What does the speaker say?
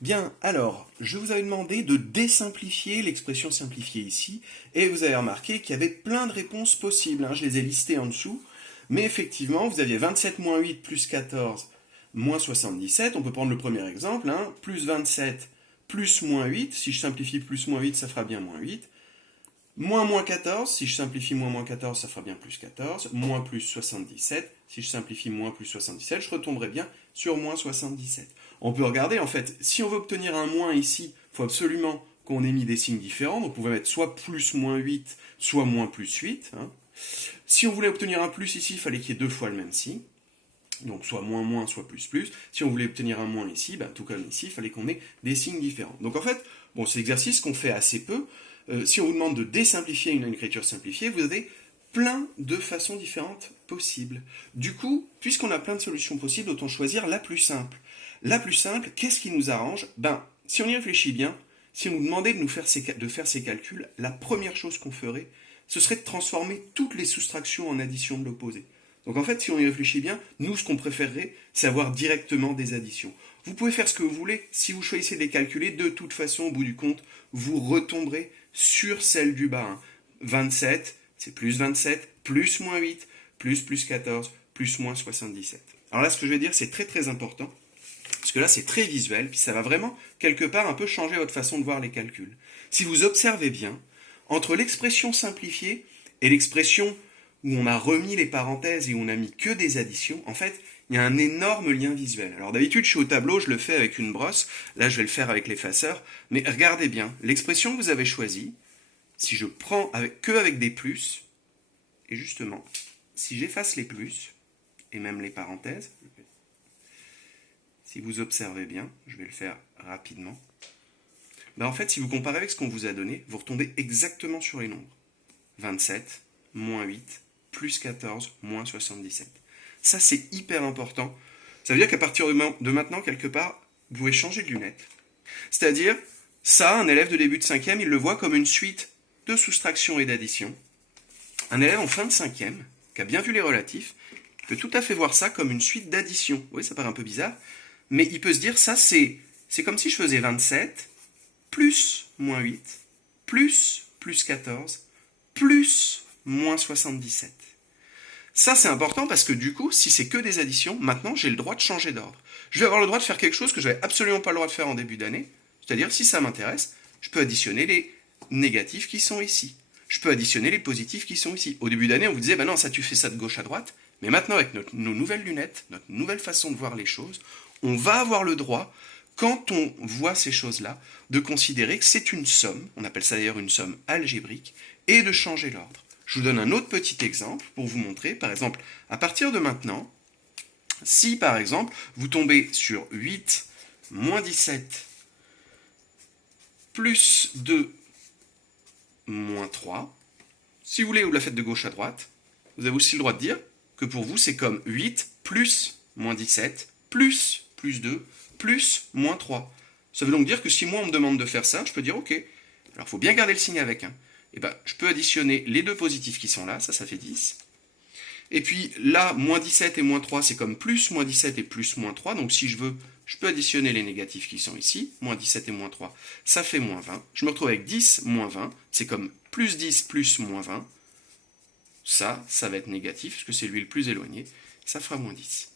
Bien, alors, je vous avais demandé de désimplifier l'expression simplifiée ici, et vous avez remarqué qu'il y avait plein de réponses possibles, hein, je les ai listées en dessous, mais effectivement, vous aviez 27 moins 8 plus 14 moins 77, on peut prendre le premier exemple, hein, plus 27 plus moins 8, si je simplifie plus moins 8, ça fera bien moins 8, moins 14, si je simplifie moins 14, ça fera bien plus 14, moins plus 77, si je simplifie moins plus 77, je retomberai bien sur moins 77. On peut regarder, en fait, si on veut obtenir un moins ici, il faut absolument qu'on ait mis des signes différents, donc on pouvait mettre soit plus moins 8, soit moins plus 8. Hein. Si on voulait obtenir un plus ici, il fallait qu'il y ait deux fois le même signe, donc soit moins, soit plus. Si on voulait obtenir un moins ici, ben, tout comme ici, il fallait qu'on ait des signes différents. Donc en fait, bon, c'est l'exercice qu'on fait assez peu. Si on vous demande de désimplifier une écriture simplifiée, vous avez plein de façons différentes possibles. Du coup, puisqu'on a plein de solutions possibles, autant choisir la plus simple. La plus simple, qu'est-ce qui nous arrange? Ben, si on y réfléchit bien, si on nous demandait de faire ces calculs, la première chose qu'on ferait, ce serait de transformer toutes les soustractions en addition de l'opposé. Donc en fait, si on y réfléchit bien, nous, ce qu'on préférerait, c'est avoir directement des additions. Vous pouvez faire ce que vous voulez. Si vous choisissez de les calculer, de toute façon, au bout du compte, vous retomberez sur celle du bas. Hein. 27, c'est plus 27, plus moins 8, plus 14, plus moins 77. Alors là, ce que je vais dire, c'est très très important, parce que là, c'est très visuel, puis ça va vraiment, quelque part, un peu changer votre façon de voir les calculs. Si vous observez bien, entre l'expression simplifiée et l'expression où on a remis les parenthèses et où on a mis que des additions, en fait, il y a un énorme lien visuel. Alors d'habitude, je suis au tableau, je le fais avec une brosse, là je vais le faire avec l'effaceur, mais regardez bien, l'expression que vous avez choisie, si je prends que avec des plus, et justement, si j'efface les plus, et même les parenthèses, si vous observez bien, je vais le faire rapidement, ben en fait, si vous comparez avec ce qu'on vous a donné, vous retombez exactement sur les nombres. 27, moins 8, plus 14, moins 77. Ça, c'est hyper important. Ça veut dire qu'à partir de maintenant, quelque part, vous pouvez changer de lunettes. C'est-à-dire, ça, un élève de début de cinquième, il le voit comme une suite de soustraction et d'addition. Un élève en fin de cinquième, qui a bien vu les relatifs, peut tout à fait voir ça comme une suite d'addition. Oui, ça paraît un peu bizarre, mais il peut se dire, ça, c'est comme si je faisais 27, plus moins 8, plus 14, plus moins 77. Ça, c'est important parce que du coup, si c'est que des additions, maintenant, j'ai le droit de changer d'ordre. Je vais avoir le droit de faire quelque chose que je n'avais absolument pas le droit de faire en début d'année. C'est-à-dire, si ça m'intéresse, je peux additionner les négatifs qui sont ici. Je peux additionner les positifs qui sont ici. Au début d'année, on vous disait, ben non, ça tu fais ça de gauche à droite. Mais maintenant, avec nos nouvelles lunettes, notre nouvelle façon de voir les choses, on va avoir le droit, quand on voit ces choses-là, de considérer que c'est une somme, on appelle ça d'ailleurs une somme algébrique, et de changer l'ordre. Je vous donne un autre petit exemple pour vous montrer. Par exemple, à partir de maintenant, si par exemple, vous tombez sur 8 moins 17 plus 2 moins 3, si vous voulez, vous la faites de gauche à droite, vous avez aussi le droit de dire que pour vous, c'est comme 8 plus moins 17 plus 2 plus moins 3. Ça veut donc dire que si moi on me demande de faire ça, je peux dire ok. Alors il faut bien garder le signe avec. Hein. Et ben, je peux additionner les deux positifs qui sont là, ça fait 10. Et puis là, moins 17 et moins 3, c'est comme plus moins 17 et plus moins 3. Donc si je veux, je peux additionner les négatifs qui sont ici. Moins 17 et moins 3, ça fait moins 20. Je me retrouve avec 10 moins 20. C'est comme plus 10 plus moins 20. Ça va être négatif, parce que c'est lui le plus éloigné. Ça fera moins 10.